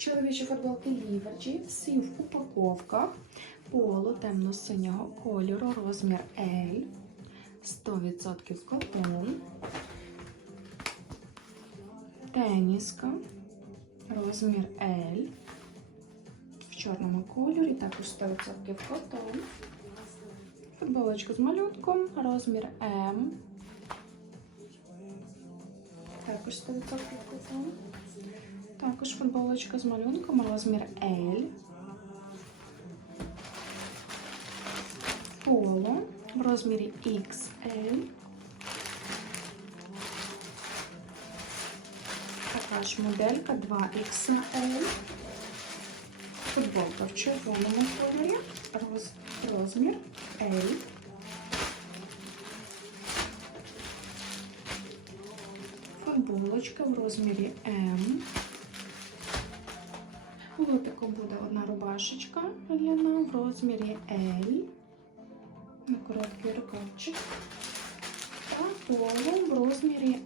Чоловічі футболки Ліверджі, всі в упаковках, поло темно-синього кольору, розмір L, 100% котон, теніска, розмір L, в чорному кольорі, також 100% котон, футболочка з малютком, розмір М, також 100% котон. Футболочка з малюнком розмір L. Поло в розмірі XL. Така ж моделька 2XL. Футболка в червоному кольорі. Роз, розмір L. Футболочка в розмірі М. Лотику буде одна рубашечка ляна в розмірі L. На короткий рукавчик. Та поло в розмірі